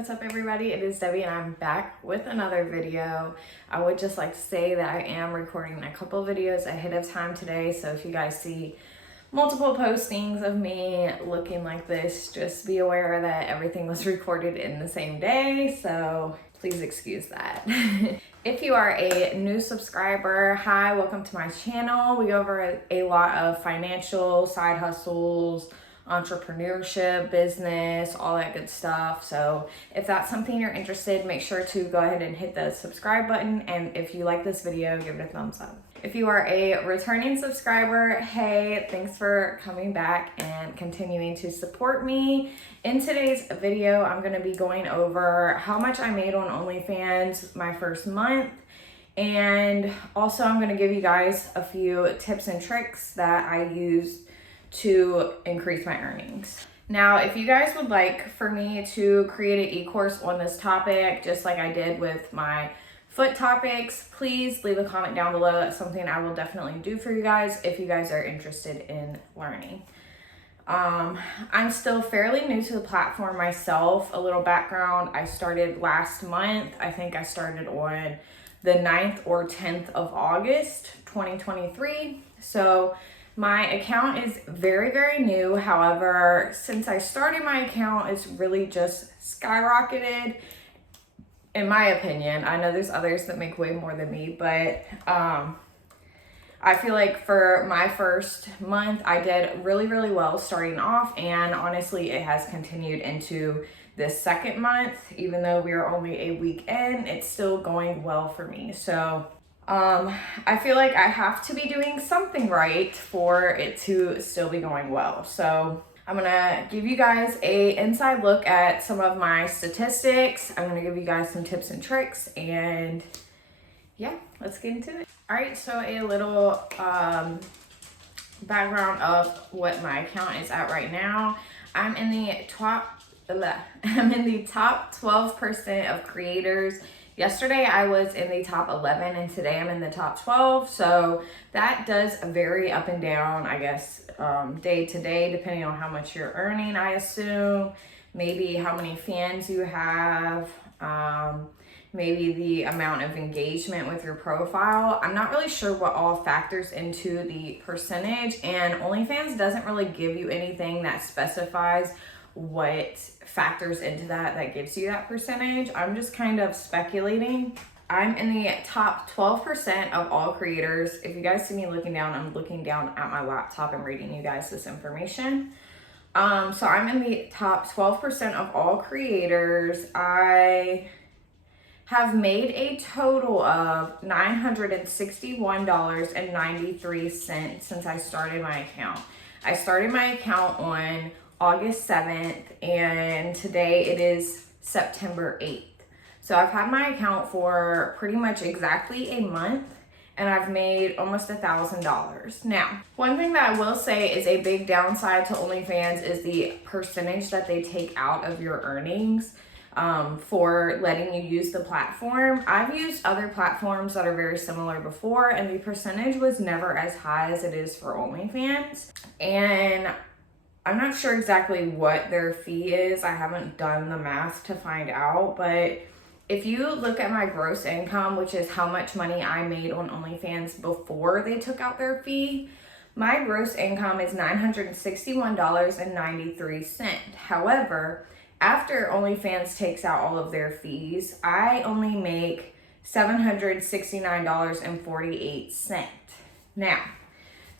What's up everybody? It is Debbie and I'm back with another video. I would just like to say that I am recording a couple videos ahead of time today, so if you guys see multiple postings of me looking like this, just be aware that everything was recorded in the same day, so please excuse that. If you are a new subscriber, hi, welcome to my channel. We go over a lot of financial, side hustles, entrepreneurship, business, all that good stuff. So if that's something you're interested, make sure to go ahead and hit the subscribe button. And if you like this video, give it a thumbs up. If you are a returning subscriber, hey, thanks for coming back and continuing to support me. In today's video, I'm going to be going over how much I made on Onlyfans my first month. And also I'm going to give you guys a few tips and tricks that I used to increase my earnings. Now, if you guys would like for me to create an e-course on this topic, just like I did with my foot topics, please leave a comment down below. That's something I will definitely do for you guys if you guys are interested in learning. I'm still fairly new to the platform myself. A little background, I started last month. I think I started on the 9th or 10th of August, 2023. So my account is very, very new. However, since I started my account, it's really just skyrocketed, in my opinion. I know there's others that make way more than me, but I feel like for my first month, I did really, really well starting off, and honestly, it has continued into this second month. Even though we are only a week in, it's still going well for me. So I feel like I have to be doing something right for it to still be going well. So I'm gonna give you guys a inside look at some of my statistics. I'm gonna give you guys some tips and tricks, and yeah, let's get into it. All right, so a little background of what my account is at right now. I'm in the top 12% of creators. Yesterday I was in the top 11 and today I'm in the top 12. So that does vary up and down, I guess, day to day, depending on how much you're earning, I assume. Maybe how many fans you have, maybe the amount of engagement with your profile. I'm not really sure what all factors into the percentage, and OnlyFans doesn't really give you anything that specifies what factors into that gives you that percentage. I'm just kind of speculating. I'm in the top 12% of all creators. If you guys see me looking down, I'm looking down at my laptop and reading you guys this information. So I'm in the top 12% of all creators. I have made a total of $961.93 since I started my account. I started my account on August 7th, and today it is September 8th. So I've had my account for pretty much exactly a month, and I've made almost $1,000. Now, one thing that I will say is a big downside to OnlyFans is the percentage that they take out of your earnings for letting you use the platform. I've used other platforms that are very similar before, and the percentage was never as high as it is for OnlyFans. And I'm not sure exactly what their fee is. I haven't done the math to find out, but if you look at my gross income, which is how much money I made on OnlyFans before they took out their fee, my gross income is $961.93. However, after OnlyFans takes out all of their fees, I only make $769.48. Now,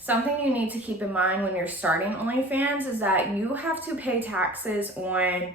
something you need to keep in mind when you're starting OnlyFans is that you have to pay taxes on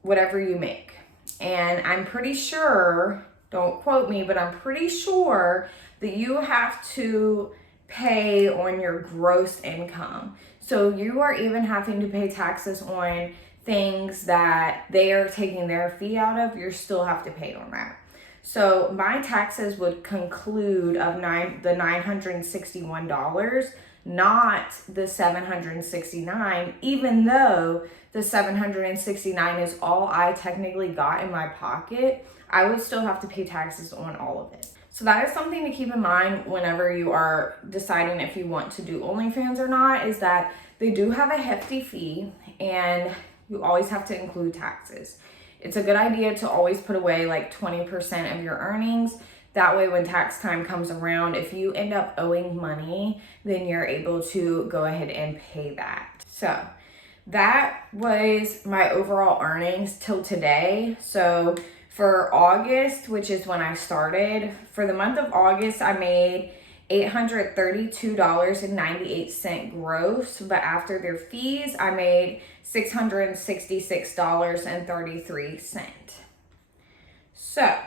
whatever you make. And I'm pretty sure, don't quote me, but I'm pretty sure that you have to pay on your gross income. So you are even having to pay taxes on things that they are taking their fee out of. You still have to pay on that. So my taxes would conclude of the $961, not the $769, even though the $769 is all I technically got in my pocket. I would still have to pay taxes on all of it. So that is something to keep in mind whenever you are deciding if you want to do OnlyFans or not, is that they do have a hefty fee, and You always have to include taxes. It's a good idea to always put away like 20% of your earnings. That way when tax time comes around, if you end up owing money, then you're able to go ahead and pay that. So that was my overall earnings till today. So for August, which is when I started, for the month of August, I made $832.98 gross, but after their fees, I made $666.33. So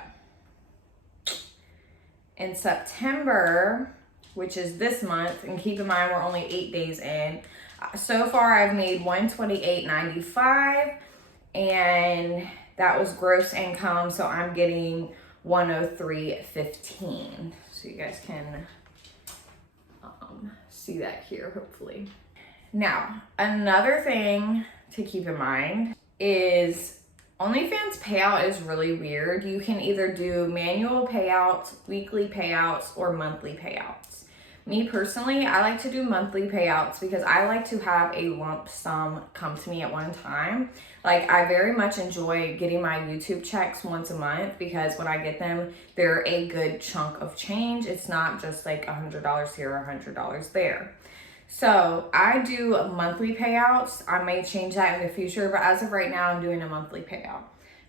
in September, which is this month, and keep in mind we're only 8 days in, so far I've made $128.95, and that was gross income, so I'm getting $103.15. So you guys can see that here, hopefully. Now, another thing to keep in mind is OnlyFans payout is really weird. You can either do manual payouts, weekly payouts, or monthly payouts. Me personally, I like to do monthly payouts because I like to have a lump sum come to me at one time. Like, I very much enjoy getting my YouTube checks once a month because when I get them, they're a good chunk of change. It's not just like $100 here or $100 there. So I do monthly payouts. I may change that in the future, but as of right now, I'm doing a monthly payout.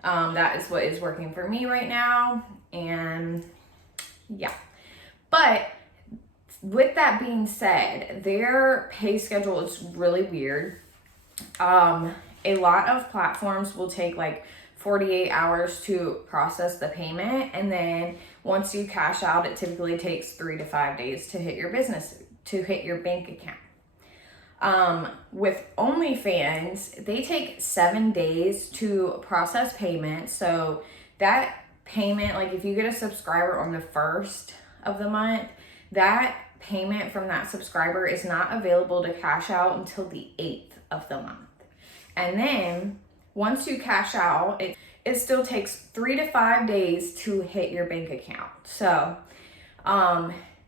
That is what is working for me right now. And yeah, but with that being said, their pay schedule is really weird. A lot of platforms will take like 48 hours to process the payment, and then once you cash out, it typically takes 3 to 5 days to hit your bank account. With OnlyFans, they take 7 days to process payments. So that payment, like if you get a subscriber on the 1st of the month, that payment from that subscriber is not available to cash out until the 8th of the month. And then once you cash out, it still takes 3 to 5 days to hit your bank account. So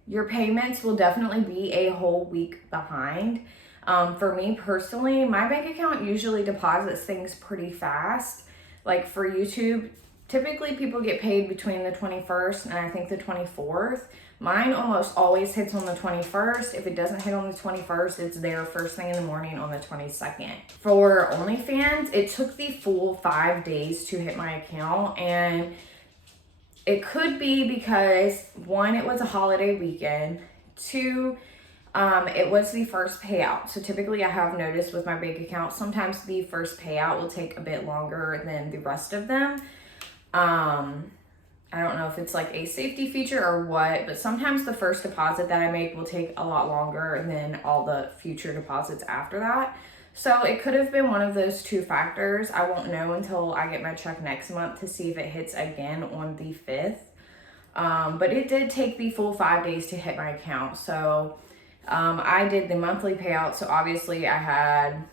your payments will definitely be a whole week behind. For me personally, my bank account usually deposits things pretty fast. Like for YouTube, typically people get paid between the 21st and I think the 24th. Mine almost always hits on the 21st. If it doesn't hit on the 21st, it's there first thing in the morning on the 22nd. For OnlyFans, it took the full 5 days to hit my account, and it could be because 1, it was a holiday weekend. 2, it was the first payout. So typically I have noticed with my bank account, sometimes the first payout will take a bit longer than the rest of them. I don't know if it's like a safety feature or what, but sometimes the first deposit that I make will take a lot longer than all the future deposits after that. So it could have been one of those 2 factors. I won't know until I get my check next month to see if it hits again on the 5th. But it did take the full 5 days to hit my account. So I did the monthly payout. So obviously I had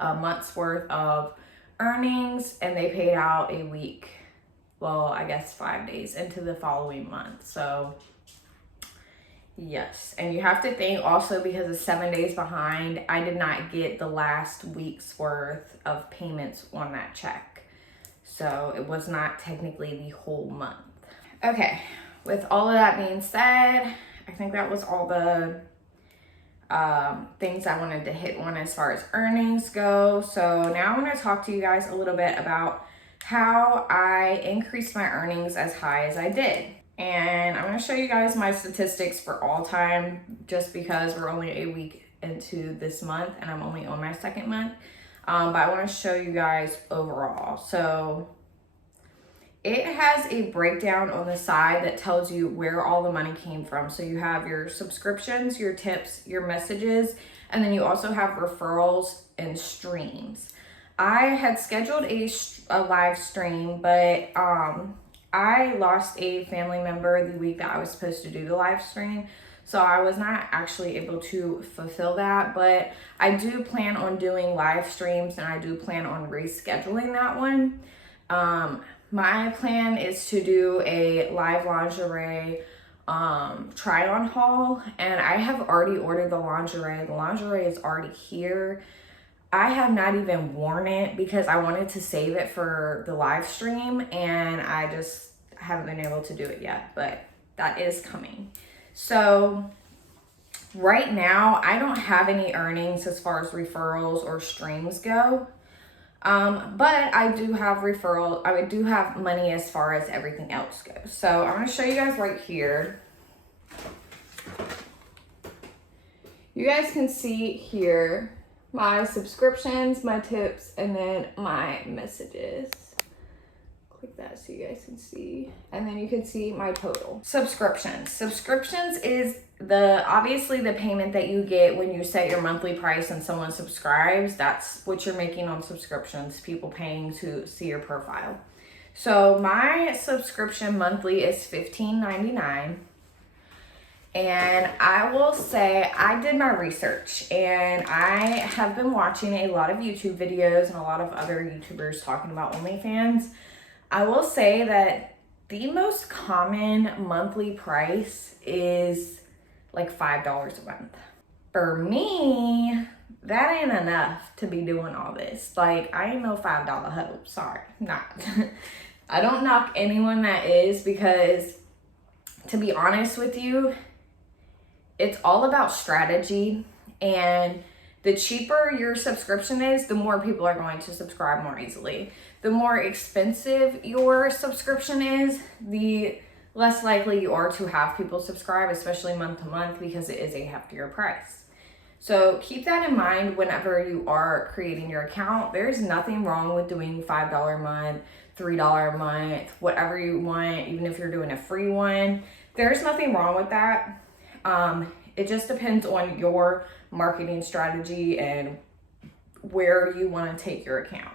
a month's worth of earnings, and they paid out a week. Well, I guess 5 days into the following month. So yes, and you have to think also, because of 7 days behind, I did not get the last week's worth of payments on that check. So it was not technically the whole month. Okay, with all of that being said, I think that was all the things I wanted to hit on as far as earnings go. So now I'm going to talk to you guys a little bit about how I increased my earnings as high as I did. And I'm going to show you guys my statistics for all time, just because we're only a week into this month and I'm only on my 2nd month. But I want to show you guys overall. So it has a breakdown on the side that tells you where all the money came from. So you have your subscriptions, your tips, your messages, and then you also have referrals and streams. I had scheduled a live stream, but I lost a family member the week that I was supposed to do the live stream. So I was not actually able to fulfill that, but I do plan on doing live streams, and I do plan on rescheduling that one. My plan is to do a live lingerie try on haul, and I have already ordered the lingerie. The lingerie is already here. I have not even worn it because I wanted to save it for the live stream, and I just haven't been able to do it yet, but that is coming. So right now, I don't have any earnings as far as referrals or streams go. But I do have I do have money as far as everything else goes. So I'm going to show you guys right here. You guys can see here my subscriptions, my tips, and then my messages. Click that so you guys can see. And then you can see my total. Subscriptions. Subscriptions is obviously the payment that you get when you set your monthly price and someone subscribes. That's what you're making on subscriptions, people paying to see your profile. So my subscription monthly is $15.99. And I will say I did my research, and I have been watching a lot of YouTube videos and a lot of other YouTubers talking about OnlyFans. I will say that the most common monthly price is like $5 a month. For me, that ain't enough to be doing all this. Like, I ain't no $5 hoe. Sorry, not. I don't knock anyone that is, because to be honest with you, it's all about strategy, and the cheaper your subscription is, the more people are going to subscribe more easily. The more expensive your subscription is, the less likely you are to have people subscribe, especially month to month, because it is a heftier price. So keep that in mind whenever you are creating your account. There's nothing wrong with doing $5 a month, $3 a month, whatever you want, even if you're doing a free one. There's nothing wrong with that. It just depends on your marketing strategy and where you want to take your account.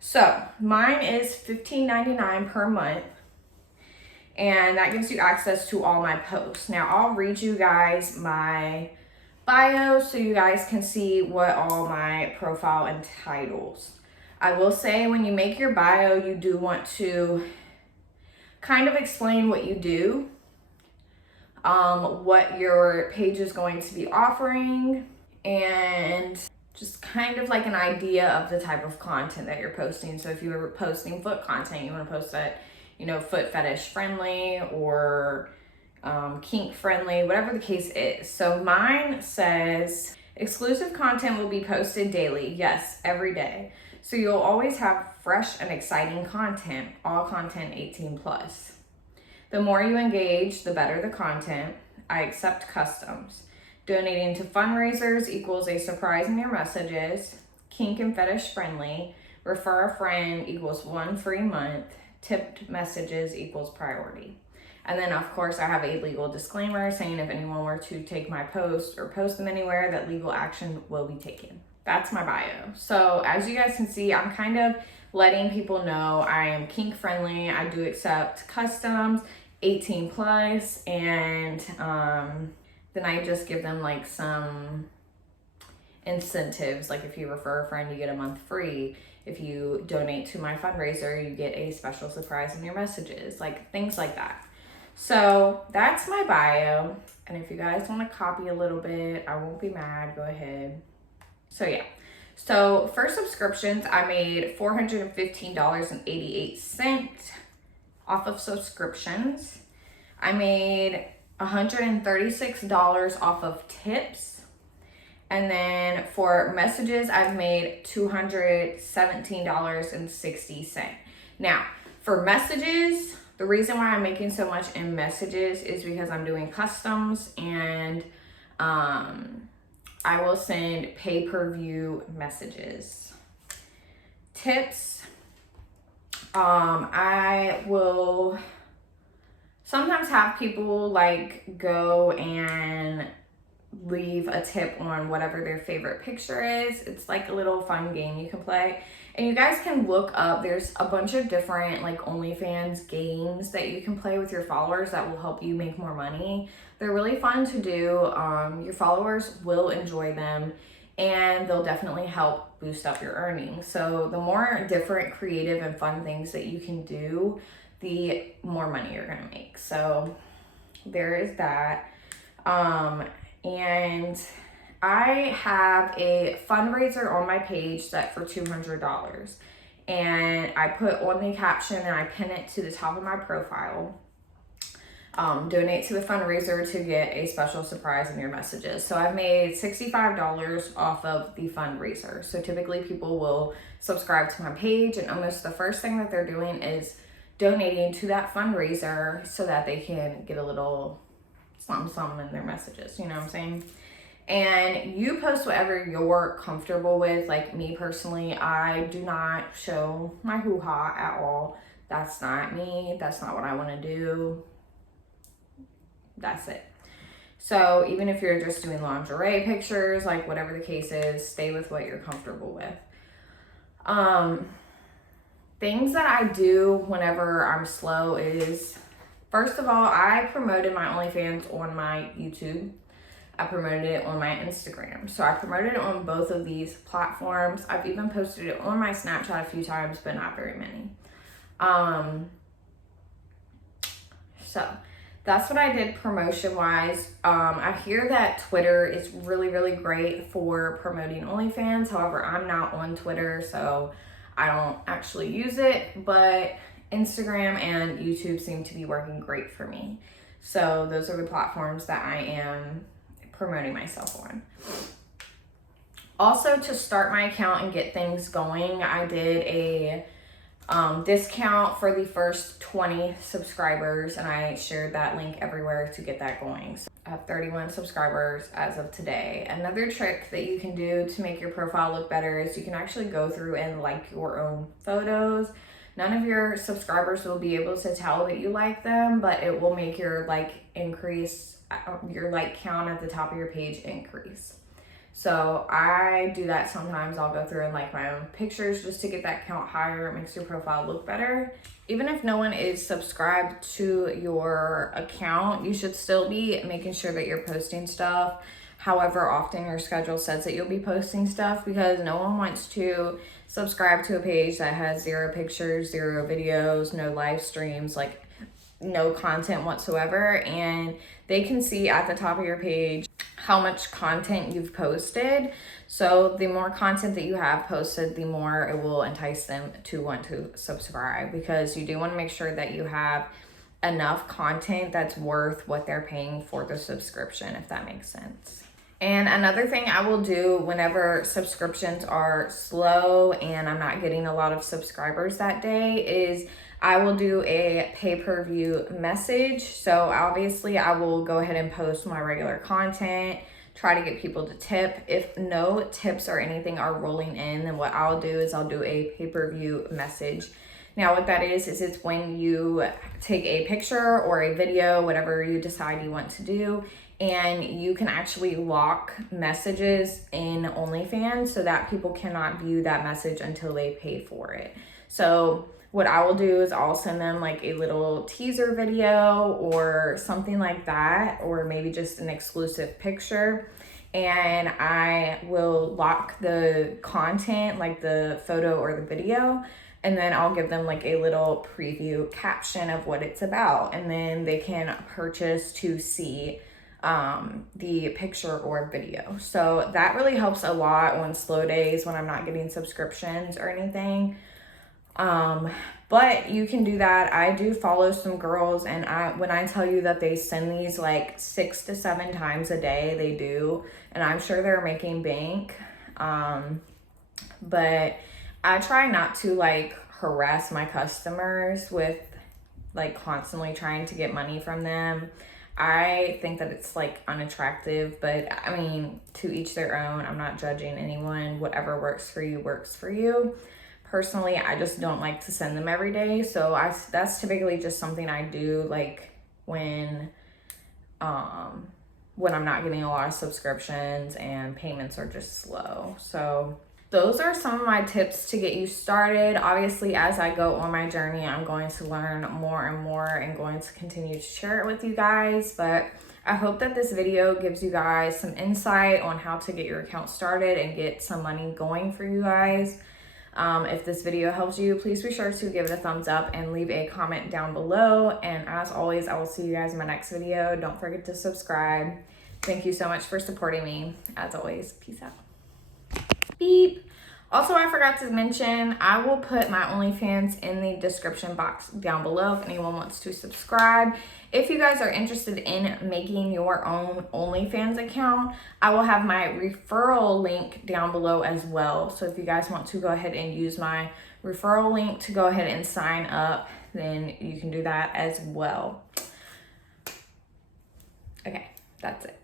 So mine is $15.99 per month, and that gives you access to all my posts. Now I'll read you guys my bio so you guys can see what all my profile entitles. I will say, when you make your bio, you do want to kind of explain what you do, what your page is going to be offering, and just kind of like an idea of the type of content that you're posting. So if you're posting foot content, you want to post that, you know, foot fetish friendly or kink friendly, whatever the case is. So mine says, exclusive content will be posted daily. Yes, every day. So you'll always have fresh and exciting content, all content 18 plus. The more you engage, the better the content. I accept customs. Donating to fundraisers equals a surprise in your messages. Kink and fetish friendly. Refer a friend equals 1 free month. Tipped messages equals priority. And then of course I have a legal disclaimer saying if anyone were to take my post or post them anywhere, that legal action will be taken. That's my bio. So as you guys can see, I'm kind of letting people know I am kink friendly. I do accept customs, 18 plus, and then I just give them like some incentives. Like if you refer a friend, you get a month free. If you donate to my fundraiser, you get a special surprise in your messages, like things like that. So that's my bio. And if you guys want to copy a little bit, I won't be mad, go ahead. So yeah. So for subscriptions, I made $415.88 off of subscriptions. I made $136 off of tips. And then for messages, I've made $217.60. Now, for messages, the reason why I'm making so much in messages is because I'm doing customs, and I will send pay-per-view messages. Tips, I will sometimes have people like go and leave a tip on whatever their favorite picture is. It's like a little fun game you can play. And you guys can look up, there's a bunch of different like OnlyFans games that you can play with your followers that will help you make more money. They're really fun to do. Your followers will enjoy them, and they'll definitely help boost up your earnings. So the more different, creative, and fun things that you can do, the more money you're gonna make. So there is that. And I have a fundraiser on my page set for $200. And I put on the caption and I pin it to the top of my profile. Donate to the fundraiser to get a special surprise in your messages. So I've made $65 off of the fundraiser. So typically people will subscribe to my page, and almost the first thing that they're doing is donating to that fundraiser so that they can get a little something in their messages. You know what I'm saying? And you post whatever you're comfortable with. Like me personally, I do not show my hoo-ha at all. That's not me. That's not what I want to do. That's it. So even if you're just doing lingerie pictures, like whatever the case is, stay with what you're comfortable with. Things that I do whenever I'm slow is, first of all, I promoted my OnlyFans on my YouTube. I promoted it on my Instagram. So I promoted it on both of these platforms. I've even posted it on my Snapchat a few times, but not very many. So that's what I did promotion wise. I hear that Twitter is really, really great for promoting OnlyFans. However, I'm not on Twitter, so I don't actually use it, but Instagram and YouTube seem to be working great for me. So those are the platforms that I am promoting myself on. Also, to start my account and get things going, I did a discount for the first 20 subscribers, and I shared that link everywhere to get that going. So I have 31 subscribers as of today. Another trick that you can do to make your profile look better is you can actually go through and like your own photos. None of your subscribers will be able to tell that you like them, but it will make your like increase, your like count at the top of your page increase. So I do that sometimes. I'll go through and like my own pictures just to get that count higher. It makes your profile look better. Even if no one is subscribed to your account, you should still be making sure that you're posting stuff however often your schedule says that you'll be posting stuff, because no one wants to subscribe to a page that has 0 pictures, 0 videos, no live streams, like no content whatsoever. And they can see at the top of your page how much content you've posted. So the more content that you have posted, the more it will entice them to want to subscribe, because you do want to make sure that you have enough content that's worth what they're paying for the subscription, if that makes sense. And another thing I will do whenever subscriptions are slow and I'm not getting a lot of subscribers that day is I will do a pay-per-view message. So obviously I will go ahead and post my regular content, try to get people to tip. If no tips or anything are rolling in, then what I'll do is I'll do a pay-per-view message. Now what that is it's when you take a picture or a video, whatever you decide you want to do, and you can actually lock messages in OnlyFans so that people cannot view that message until they pay for it. So what I will do is I'll send them like a little teaser video or something like that, or maybe just an exclusive picture. And I will lock the content, like the photo or the video, and then I'll give them like a little preview caption of what it's about. And then they can purchase to see the picture or video. So that really helps a lot on slow days when I'm not getting subscriptions or anything. But you can do that. I do follow some girls, and when I tell you that they send these like 6 to 7 times a day, they do, and I'm sure they're making bank. But I try not to like harass my customers with like constantly trying to get money from them. I think that it's like unattractive, but I mean, to each their own. I'm not judging anyone. Whatever works for you works for you. Personally, I just don't like to send them every day. So that's typically just something I do like when I'm not getting a lot of subscriptions and payments are just slow. So those are some of my tips to get you started. Obviously, as I go on my journey, I'm going to learn more and more and going to continue to share it with you guys. But I hope that this video gives you guys some insight on how to get your account started and get some money going for you guys. If this video helps you, please be sure to give it a thumbs up and leave a comment down below. And as always, I will see you guys in my next video. Don't forget to subscribe. Thank you so much for supporting me. As always, peace out. Beep. Also, I forgot to mention, I will put my OnlyFans in the description box down below if anyone wants to subscribe. If you guys are interested in making your own OnlyFans account, I will have my referral link down below as well. So if you guys want to go ahead and use my referral link to go ahead and sign up, then you can do that as well. Okay, that's it.